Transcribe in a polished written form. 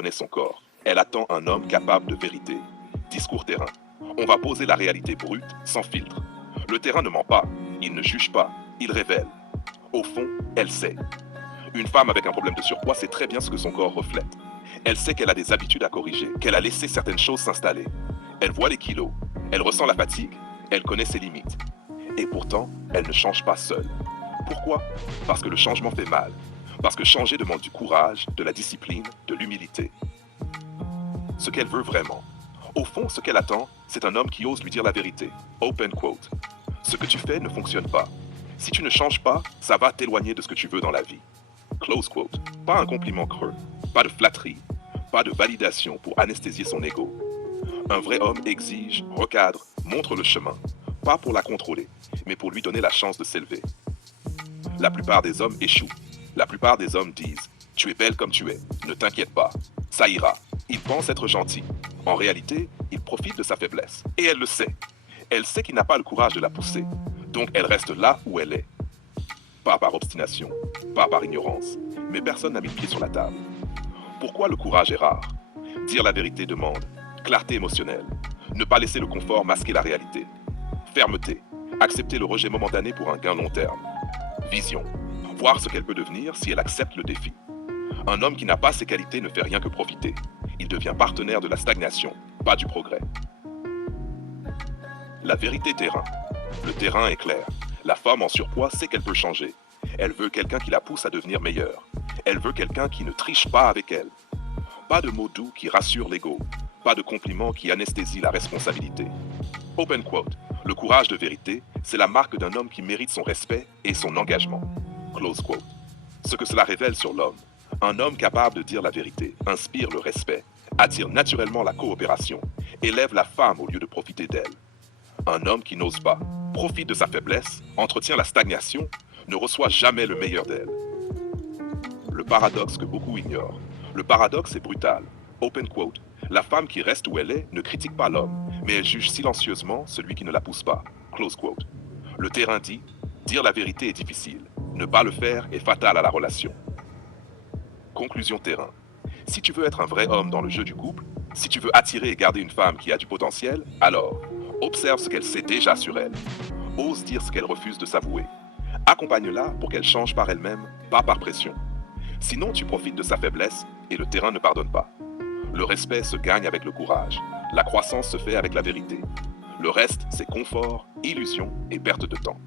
connaît son corps. Elle attend un homme capable de vérité. Discours terrain. On va poser la réalité brute, sans filtre. Le terrain ne ment pas, il ne juge pas, il révèle. Au fond, elle sait. Une femme avec un problème de surpoids sait très bien ce que son corps reflète. Elle sait qu'elle a des habitudes à corriger, qu'elle a laissé certaines choses s'installer. Elle voit les kilos, elle ressent la fatigue, elle connaît ses limites. Et pourtant, elle ne change pas seule. Pourquoi? Parce que le changement fait mal. Parce que changer demande du courage, de la discipline, de l'humilité. Ce qu'elle veut vraiment. Au fond, ce qu'elle attend, c'est un homme qui ose lui dire la vérité. Open quote. Ce que tu fais ne fonctionne pas. Si tu ne changes pas, ça va t'éloigner de ce que tu veux dans la vie. Close quote. Pas un compliment creux, pas de flatterie, pas de validation pour anesthésier son ego. Un vrai homme exige, recadre, montre le chemin, pas pour la contrôler, mais pour lui donner la chance de s'élever. La plupart des hommes échouent. La plupart des hommes disent « Tu es belle comme tu es, ne t'inquiète pas, ça ira ». Ils pensent être gentils. En réalité, ils profitent de sa faiblesse. Et elle le sait. Elle sait qu'il n'a pas le courage de la pousser. Donc elle reste là où elle est. Pas par obstination, pas par ignorance, mais personne n'a mis le pied sur la table. Pourquoi le courage est rare? Dire la vérité demande clarté émotionnelle, ne pas laisser le confort masquer la réalité, fermeté, accepter le rejet momentané pour un gain long terme, vision, voir ce qu'elle peut devenir si elle accepte le défi. Un homme qui n'a pas ces qualités ne fait rien que profiter. Il devient partenaire de la stagnation, pas du progrès. La vérité terrain. Le terrain est clair. La femme en surpoids sait qu'elle peut changer. Elle veut quelqu'un qui la pousse à devenir meilleure. Elle veut quelqu'un qui ne triche pas avec elle. Pas de mots doux qui rassurent l'ego. Pas de compliments qui anesthésient la responsabilité. Open quote. Le courage de vérité, c'est la marque d'un homme qui mérite son respect et son engagement. Close quote. Ce que cela révèle sur l'homme. Un homme capable de dire la vérité inspire le respect, attire naturellement la coopération, élève la femme au lieu de profiter d'elle. Un homme qui n'ose pas, profite de sa faiblesse, entretient la stagnation, ne reçoit jamais le meilleur d'elle. Le paradoxe que beaucoup ignorent. Le paradoxe est brutal. Open quote. La femme qui reste où elle est ne critique pas l'homme, mais elle juge silencieusement celui qui ne la pousse pas. Close quote. Le terrain dit, dire la vérité est difficile. Ne pas le faire est fatal à la relation. Conclusion terrain. Si tu veux être un vrai homme dans le jeu du couple, si tu veux attirer et garder une femme qui a du potentiel, alors observe ce qu'elle sait déjà sur elle. Ose dire ce qu'elle refuse de s'avouer. Accompagne-la pour qu'elle change par elle-même, pas par pression. Sinon, tu profites de sa faiblesse et le terrain ne pardonne pas. Le respect se gagne avec le courage. La croissance se fait avec la vérité. Le reste, c'est confort, illusion et perte de temps.